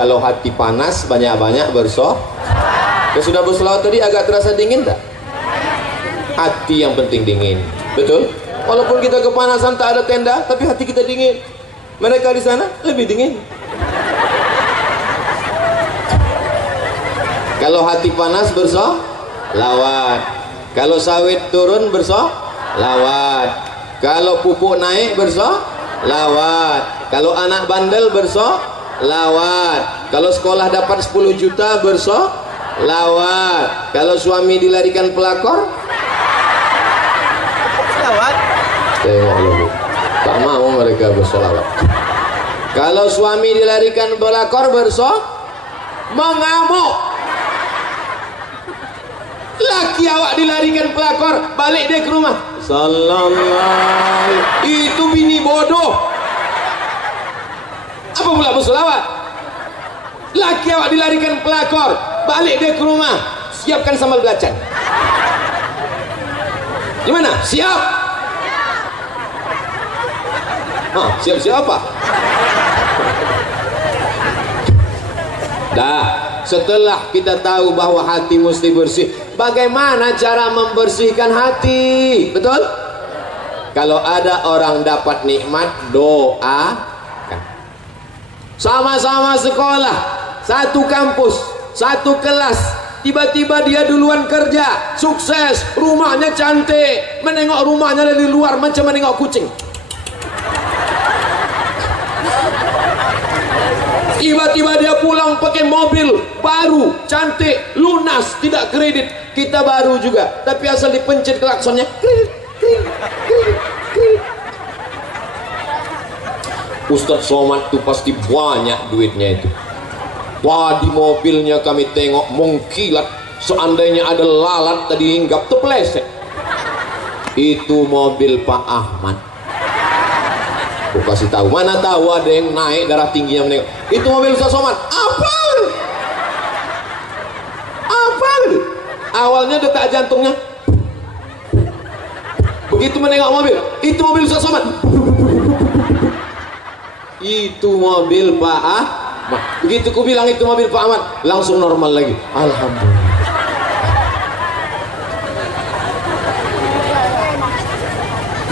Kalau hati panas banyak-banyak bersoh. Ya sudah berselawat tadi agak terasa dingin tak? Hati yang penting dingin, betul? Walaupun kita kepanasan tak ada tenda, tapi hati kita dingin. Mereka di sana lebih dingin. Kalau hati panas bersoh lawat, kalau sawit turun bersoh lawat, kalau pupuk naik bersoh lawat, kalau anak bandel bersoh lawat, kalau sekolah dapat 10 juta bersoh lawat, kalau suami dilarikan pelakor lawat. Tak mau mereka bersolawat. Kalau suami dilarikan pelakor bersoh mengamuk. Laki awak dilarikan pelakor, balik dia ke rumah. Sallallahu, itu bini bodoh. Apa pula bersolawat? Laki awak dilarikan pelakor, balik dia ke rumah, siapkan sambal belacan. Gimana? Siap? Siap-siap apa? Dah, setelah kita tahu bahwa hati mesti bersih, bagaimana cara membersihkan hati? Betul? Kalau ada orang dapat nikmat, doa. Sama-sama sekolah, satu kampus, satu kelas, tiba-tiba dia duluan kerja, sukses, rumahnya cantik, menengok rumahnya dari luar macam menengok kucing. Tiba-tiba dia pulang pakai mobil baru, cantik, lunas, tidak kredit. Kita baru juga, tapi asal dipencet klaksonnya, kredit, kredit, kredit, kredit. Ustadz Somad tuh pasti banyak duitnya itu. Wah, di mobilnya kami tengok mengkilat, seandainya ada lalat tadi hinggap terpeleset. Itu mobil Pak Ahmad. Aku kasih tahu, mana tahu ada yang naik darah tingginya menengok. Itu mobil Ustadz Somad. Apa? Apa? Awalnya detak jantungnya. Begitu menengok mobil, itu mobil Ustadz Somad. Itu mobil Pak Ahmad. Begitu ku bilang itu mobil Pak Ahmad, langsung normal lagi. Alhamdulillah.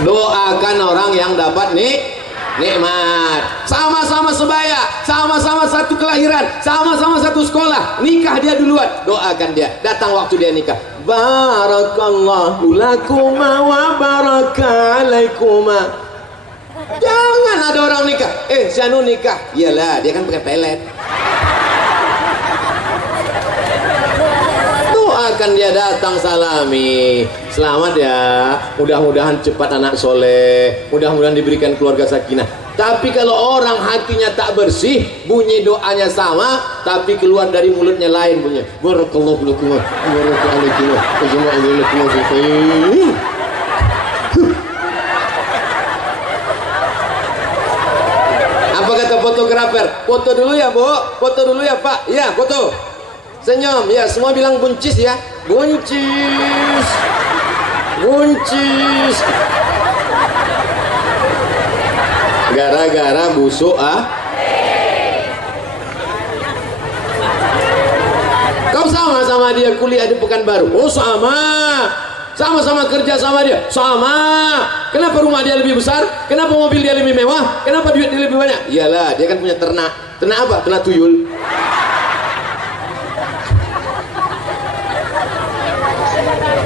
Doakan orang yang dapat nikmat. Sama-sama sebaya, sama-sama satu kelahiran, sama-sama satu sekolah, nikah dia duluan, doakan dia. Datang waktu dia nikah, barakallahu lakuma wa barakalaikuma. Jangan ada orang nikah, si anu nikah, iyalah dia kan pakai pelet. Doakan dia, datang salami, selamat ya, mudah-mudahan cepat anak soleh, mudah-mudahan diberikan keluarga sakinah. Tapi kalau orang hatinya tak bersih, bunyi doanya sama, tapi keluar dari mulutnya lain bunyi. Barakallahu lakum wa barakalaikum. Apa kata fotografer? Foto dulu ya, Bu. Foto dulu ya, Pak. Ya, foto. Senyum. Ya, semua bilang buncis ya. Buncis. Buncis. Gara-gara busuk Kau sama-sama dia kuliah di Pekanbaru. Oh, sama. Sama-sama kerja sama dia, sama. Kenapa rumah dia lebih besar? Kenapa mobil dia lebih mewah? Kenapa duit dia lebih banyak? Iyalah, dia kan punya ternak. Ternak apa? Ternak tuyul.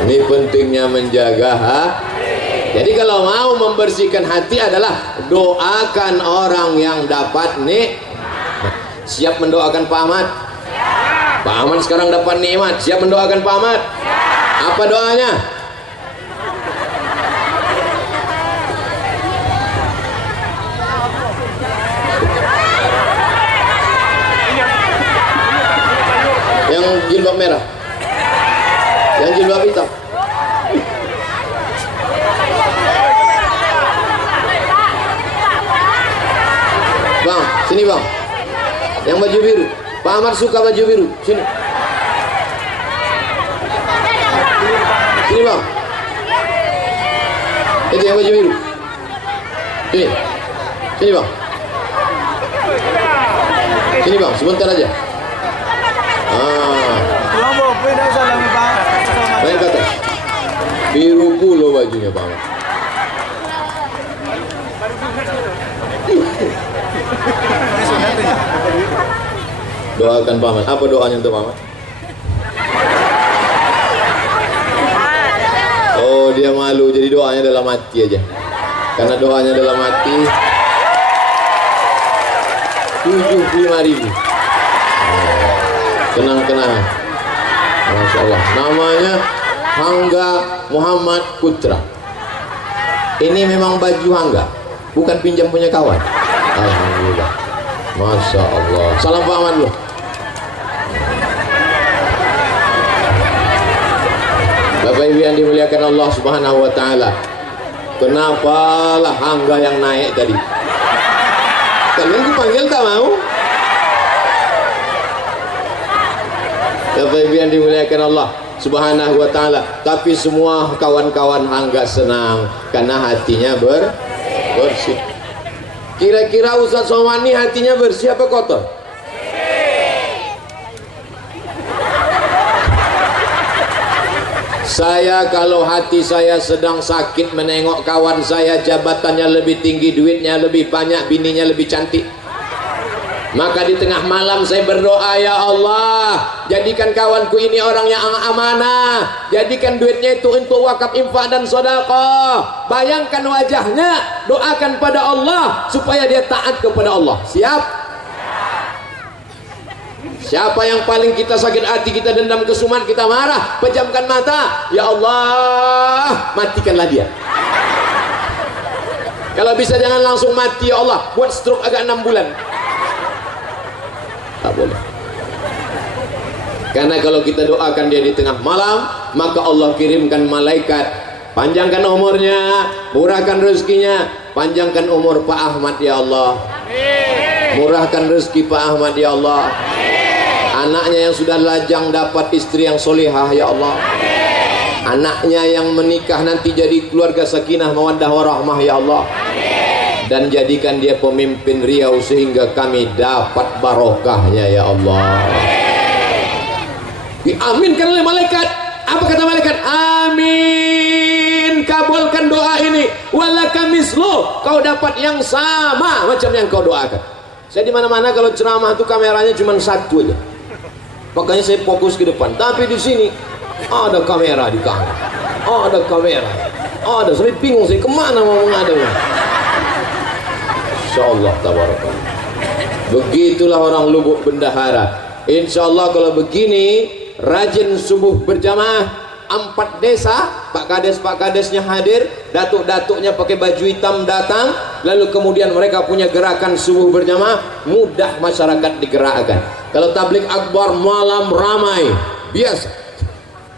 Ini pentingnya menjaga Jadi kalau mau membersihkan hati adalah doakan orang yang dapat Siap mendoakan Pak Ahmad? Pak Ahmad sekarang dapat nikmat. Siap mendoakan Pak Ahmad? Apa doanya? Yang jilbab merah, yang jilbab hitam. Bang, sini bang. Yang baju biru. Pak Ahmad suka baju biru. Sini. Sini bang. Itu yang baju biru. Sini. Sini bang. Sini bang, sebentar aja. Main ke atas. Biru pula bajunya Pak Ahmad. Doakan Pak Ahmad. Apa doanya untuk Pak Ahmad? Oh, dia malu, jadi doanya dalam hati aja. Karena doanya dalam hati 75.000. Tenang-tenang. Masya Allah. Namanya Hangga Muhammad Putra. Ini memang baju Hangga, bukan pinjam punya kawan. Alhamdulillah. Masya Allah. Salam Pak Ahmad dulu. Bapak Ibu yang dimuliakan Allah Subhanahu wa taala. Kenapalah Hangga yang naik tadi? Kalian dipanggil tak mau? Bapak Ibu yang dimuliakan Allah Subhanahu wa taala. Tapi semua kawan-kawan hangga senang karena hatinya bersih. Kira-kira Ustaz Somani hatinya bersih apa kotor? Saya kalau hati saya sedang sakit menengok kawan saya jabatannya lebih tinggi, duitnya lebih banyak, bininya lebih cantik, maka di tengah malam saya berdoa, ya Allah, jadikan kawanku ini orang yang amanah, jadikan duitnya itu untuk wakaf, infak dan sedekah. Bayangkan wajahnya, doakan pada Allah supaya dia taat kepada Allah. Siap? Siapa yang paling kita sakit hati, kita dendam, kesumat, kita marah, pejamkan mata, ya Allah, matikanlah dia. Kalau bisa jangan langsung mati, ya Allah, buat stroke agak 6 bulan. Tak boleh. Karena kalau kita doakan dia di tengah malam, maka Allah kirimkan malaikat, panjangkan umurnya, murahkan rezekinya, panjangkan umur Pak Ahmad ya Allah, murahkan rezeki Pak Ahmad ya Allah, anaknya yang sudah lajang dapat istri yang solihah ya Allah, anaknya yang menikah nanti jadi keluarga sakinah mawaddah warahmah ya Allah, dan jadikan dia pemimpin Riau sehingga kami dapat barokahnya ya Allah. Diaminkan oleh malaikat. Apa kata malaikat? Amin, kabulkan doa ini. Walaka mislu, kau dapat yang sama macam yang kau doakan. Saya di mana-mana kalau ceramah itu kameranya cuma satu aja, makanya saya fokus ke depan. Tapi di sini ada kamera di kanan, ada kamera, ada. Saya bingung saya kemana mau menghadapnya. Insyaallah tabarakallah. Begitulah orang Lubuk Bendahara. Insyaallah kalau begini rajin subuh berjamaah 4 desa, Pak Kadesnya hadir, datuk-datuknya pakai baju hitam datang, lalu kemudian mereka punya gerakan subuh berjamaah, mudah masyarakat digerakkan. Kalau tablik akbar malam ramai, biasa.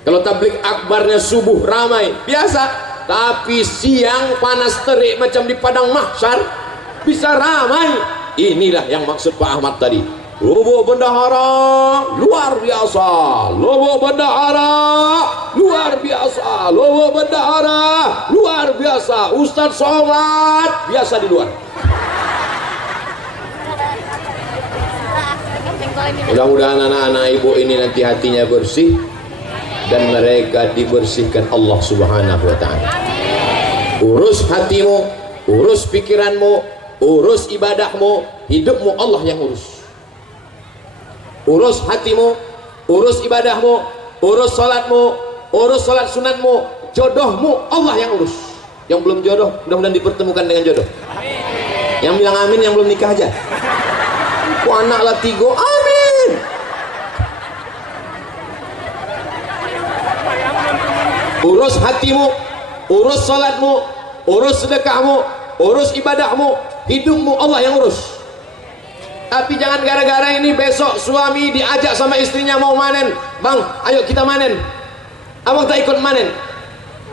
Kalau tablik akbarnya subuh ramai, biasa. Tapi siang panas terik macam di padang mahsyar, bisa ramai. Inilah yang maksud Pak Ahmad tadi. Lubuk Bendahara luar biasa, Lubuk Bendahara luar biasa, Lubuk Bendahara luar biasa. Ustadz Somad biasa di luar. Mudah-mudahan anak-anak ibu ini nanti hatinya bersih dan mereka dibersihkan Allah Subhanahu wa ta'ala. Urus hatimu, urus pikiranmu, urus ibadahmu, hidupmu Allah yang urus. Urus hatimu, urus ibadahmu, urus salatmu, urus salat sunatmu, jodohmu Allah yang urus. Yang belum jodoh mudah-mudahan dipertemukan dengan jodoh. Yang bilang amin yang belum nikah aja. Ku anak lah 3, amin. Urus hatimu, urus salatmu, urus sedekahmu, urus ibadahmu, hidupmu Allah yang urus. Tapi jangan gara-gara ini besok suami diajak sama istrinya mau manen, bang ayo kita manen, abang tak ikut manen.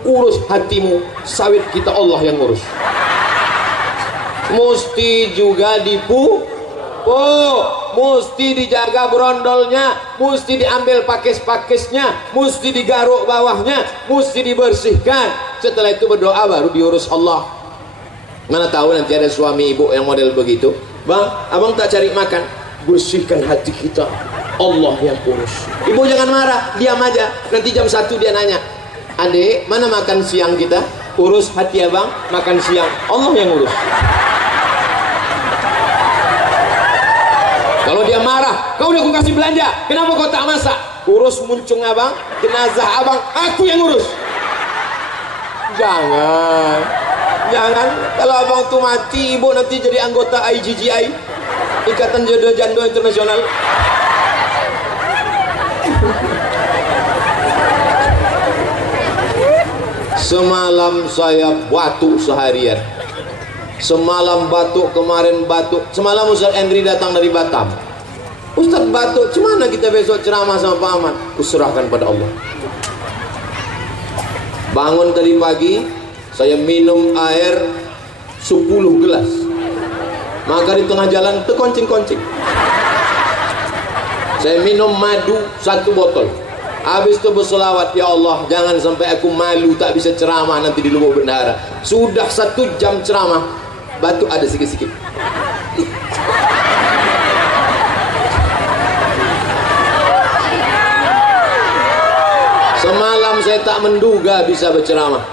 Urus hatimu, sawit kita Allah yang urus. Mesti juga mesti dijaga brondolnya, mesti diambil pakis-pakisnya, mesti digaruk bawahnya, mesti dibersihkan. Setelah itu berdoa baru diurus Allah. Mana tahu nanti ada suami ibu yang model begitu, bang abang tak cari makan, bersihkan hati kita Allah yang urus. Ibu jangan marah, diam aja. Nanti jam 1 dia nanya, adik mana makan siang kita? Urus hati abang, makan siang Allah yang urus. Kalau dia marah, kau udah aku kasih belanja, kenapa kau tak masak? Urus muncung abang, jenazah abang, aku yang urus. Jangan, kalau abang tuh mati, ibu nanti jadi anggota IGGI, Ikatan Jodoh Jando Internasional. Semalam saya batuk seharian. Semalam batuk, kemarin batuk. Semalam Ustaz Endri datang dari Batam. Ustaz batuk, gimana kita besok ceramah sama Pak Ahmad? Kuserahkan pada Allah. Bangun tadi pagi, saya minum air 10 gelas. Maka di tengah jalan terkoncing-koncing. Saya minum madu 1 botol. Habis itu berselawat, ya Allah jangan sampai aku malu tak bisa ceramah nanti di Lubuk Bendahara. Sudah 1 jam ceramah, batuk ada sikit-sikit. Semalam saya tak menduga bisa berceramah.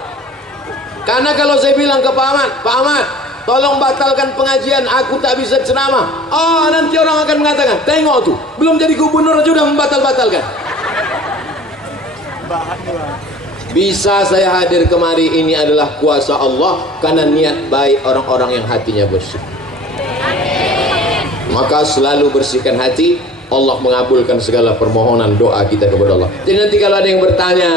Karena kalau saya bilang ke Pak Ahmad, tolong batalkan pengajian, aku tak bisa ceramah. Oh, nanti orang akan mengatakan, tengok tuh, belum jadi gubernur aja udah membatal-batalkan. Bisa saya hadir kemari ini adalah kuasa Allah, karena niat baik orang-orang yang hatinya bersih. Maka selalu bersihkan hati, Allah mengabulkan segala permohonan doa kita kepada Allah. Jadi nanti kalau ada yang bertanya,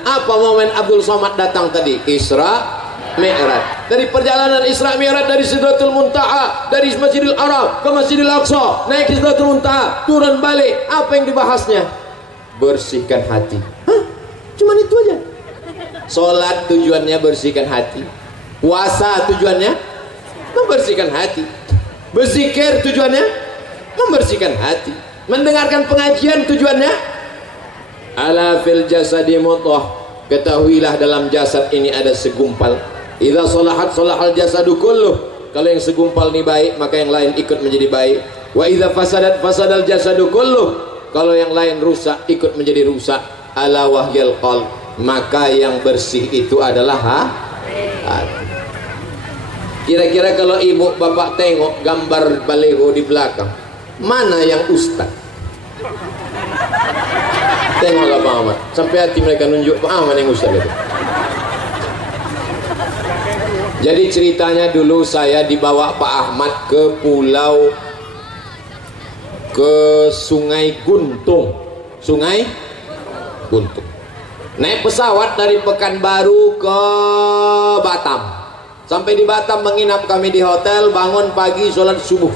apa momen Abdul Somad datang tadi? Isra Mi'raj. Dari perjalanan Isra Mi'raj dari Sidratul Muntaha, dari Masjidil Haram ke Masjidil Aqsa, naik ke Sidratul Muntaha, turun balik. Apa yang dibahasnya? Bersihkan hati. Hah? Cuman itu aja. Salat tujuannya bersihkan hati. Puasa tujuannya membersihkan hati. Berzikir tujuannya membersihkan hati. Mendengarkan pengajian tujuannya ala fil jasadi mudghah, ketahuilah dalam jasad ini ada segumpal. Idza salahat salahal jasadu kulluh, kalau yang segumpal ini baik maka yang lain ikut menjadi baik. Wa idza fasadat fasadal jasadu kulluh, kalau yang lain rusak ikut menjadi rusak. Ala wahyal qalb, maka yang bersih itu adalah hati. Kira-kira kalau ibu bapak tengok gambar baliho di belakang, mana yang ustaz? Tengoklah Pak Ahmad, sampai hati mereka nunjuk Pak Ahmad yang ustaz itu. Jadi ceritanya dulu saya dibawa Pak Ahmad ke Sungai Guntung. Sungai Guntung. Naik pesawat dari Pekanbaru ke Batam. Sampai di Batam menginap kami di hotel, bangun pagi sholat subuh.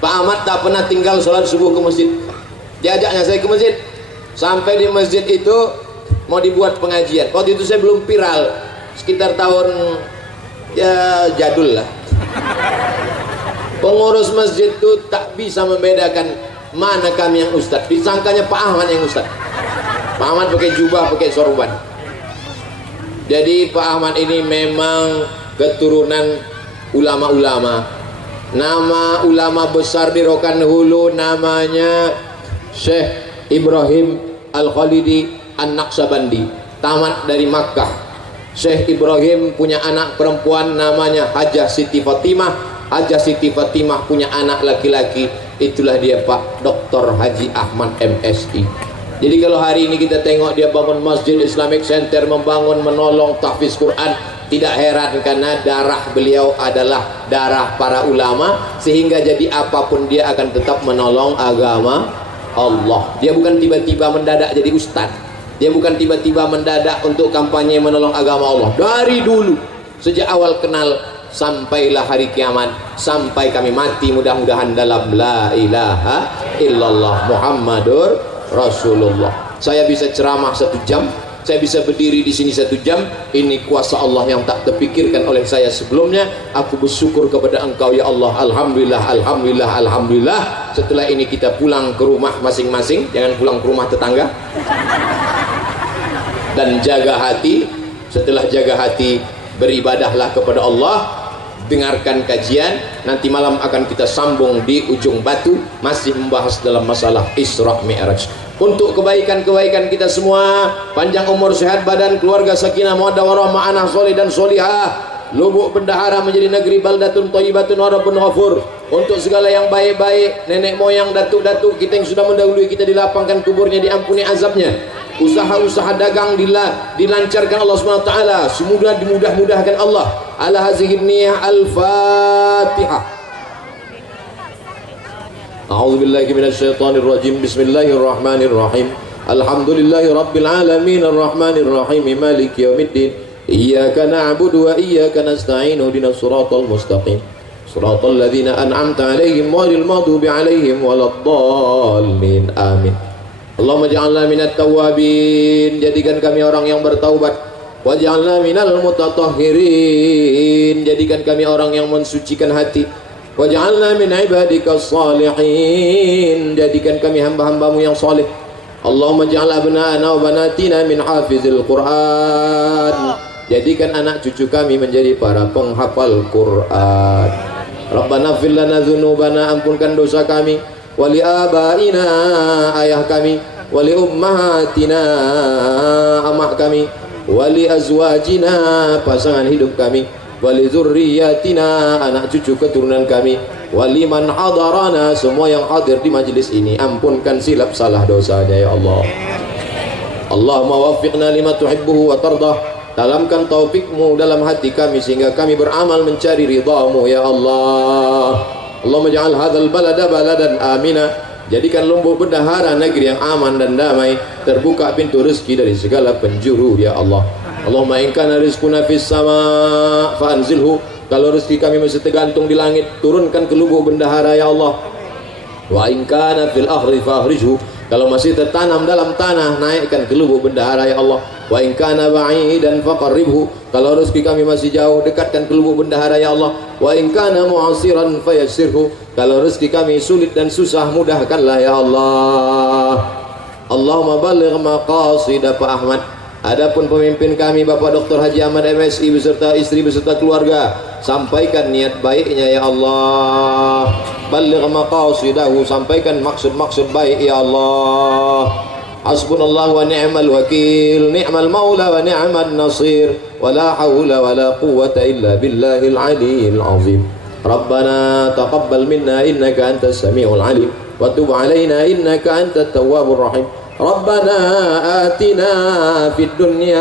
Pak Ahmad tak pernah tinggal sholat subuh ke masjid. Diajaknya saya ke masjid. Sampai di masjid itu mau dibuat pengajian. Waktu itu saya belum viral, sekitar tahun ya jadul lah. Pengurus masjid itu tak bisa membedakan mana kami yang ustadz. Disangkanya Pak Ahmad yang ustadz. Pak Ahmad pakai jubah, pakai sorban. Jadi Pak Ahmad ini memang keturunan ulama-ulama. Nama ulama besar di Rokan Hulu namanya Syekh Ibrahim Al-Khalidi An-Naqsabandi, tamat dari Makkah. Syekh Ibrahim punya anak perempuan namanya Hajah Siti Fatimah. Hajah Siti Fatimah punya anak laki-laki, itulah dia Pak Dr. Haji Ahmad MSI. Jadi kalau hari ini kita tengok dia bangun Masjid Islamic Center, membangun, menolong, tahfiz Quran, tidak heran karena darah beliau adalah darah para ulama, sehingga jadi apapun dia akan tetap menolong agama Allah. Dia bukan tiba-tiba mendadak jadi ustadz. Dia bukan tiba-tiba mendadak untuk kampanye menolong agama Allah. Dari dulu, sejak awal kenal sampailah hari kiamat, sampai kami mati mudah-mudahan dalam la ilaha illallah Muhammadur Rasulullah. Saya bisa ceramah 1 jam, saya bisa berdiri di sini 1 jam. Ini kuasa Allah yang tak terpikirkan oleh saya sebelumnya. Aku bersyukur kepada Engkau ya Allah. Alhamdulillah, alhamdulillah, alhamdulillah. Setelah ini kita pulang ke rumah masing-masing, jangan pulang ke rumah tetangga. Dan jaga hati. Setelah jaga hati, beribadahlah kepada Allah. Dengarkan kajian. Nanti malam akan kita sambung di Ujung Batu, masih membahas dalam masalah Isra Mi'raj. Untuk kebaikan-kebaikan kita semua, panjang umur, sehat badan, keluarga, sakinah, mawaddah warahmah, anak soleh dan solihah, Lubuk Bendahara menjadi negeri baldatun thayyibatun wa rabbun ghafur. Untuk segala yang baik-baik, nenek moyang, datuk-datuk kita yang sudah mendahului kita, dilapangkan kuburnya, diampuni azabnya. Usaha-usaha dagang dilancarkan Allah SWT, semudah dimudah-mudahkan Allah. Ala hazihi niyah al-Fatihah. A'udzu billahi minasyaitonir rajim. Bismillahirrahmanirrahim. Alhamdulillahi rabbil alamin arrahmanir rahim maliki yaumiddin. Iyyaka na'budu wa iyyaka nasta'in. Ihdinas siratal mustaqim. Siratal ladzina an'amta 'alaihim ghairil maghdubi 'alaihim waladdallin. Amin. Allahumma ja'alna minat tawwabin, jadikan kami orang yang bertaubat. Waj'alna minal mutatahhirin, jadikan kami orang yang mensucikan hati. waj'alna min ibadikas salihin, jadikan kami hamba-hambamu yang saleh. Allahumma ja'al abna'ana wa banatina min hafizil Qur'an, jadikan anak cucu kami menjadi para penghafal Quran. Rabbana fir lana dzunubana, ampunkan dosa kami, wali abaina, ayah kami, wali ummahatina, amak kami, wali azwajina, pasangan hidup kami, wali zurriyatina, anak cucu keturunan kami, wali man hadarana, semua yang hadir di majlis ini, ampunkan silap salah dosanya ya Allah. Allahumma waffiqna lima tuhibbuhu wa tardah, dalamkan taufikmu dalam hati kami sehingga kami beramal mencari ridhamu ya Allah. Allahumma ja'al hadzal balada baladan amina, jadikan Lombok bendahara negeri yang aman dan damai, terbuka pintu rezeki dari segala penjuru ya Allah. Allahumma in kana rizquna fis sama fa'anzilhu, kalau rezeki kami masih tergantung di langit, turunkan ke Lubuk bendahara ya Allah. Wa in kana fil akhri fa'khrijhu, kalau masih tertanam dalam tanah, naikkan ke Lubuk bendahara ya Allah. Wa in kana ba'idan faqarribhu, kalau rezeki kami masih jauh, dekatkan ke Lubuk bendahara ya Allah. Wa in kana mu'asiran fayassirhu, kalau rezeki kami sulit dan susah, mudahkanlah ya Allah. Allahumma balligh maqasid Pak Ahmad. Adapun pemimpin kami Bapak Dr. Haji Ahmad MSI beserta istri beserta keluarga, sampaikan niat baiknya ya Allah. Balligh maqasidahu, sampaikan maksud-maksud baik ya Allah. Hasbunallah wa ni'mal wakil, ni'mal maula wa ni'mal nasir, wa la hawla wa la quwwata illa billahil aliyyil azim. Rabbana taqabbal minna innaka antas samiul alim, wa tub alaina innaka antat tawwabur rahim. Rabbana atina fid dunya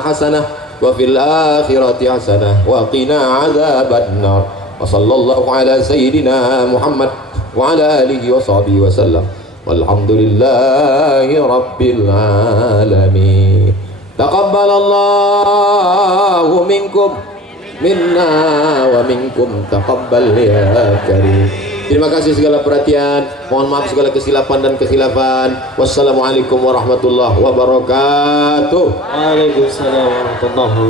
hasanah wa fil akhirati hasanah wa qina adzabannar. Wa sallallahu ala sayyidina Muhammad wa ala alihi wa sahbihi wa sallam. Walhamdulillahi rabbil alamin. Taqabbalallahu minkum minna wa minkum taqabbal ya karim. Terima kasih segala perhatian, mohon maaf segala kesilapan dan kekhilafan. Wassalamualaikum warahmatullahi wabarakatuh. Waalaikumsalam warahmatullahi wabarakatuh.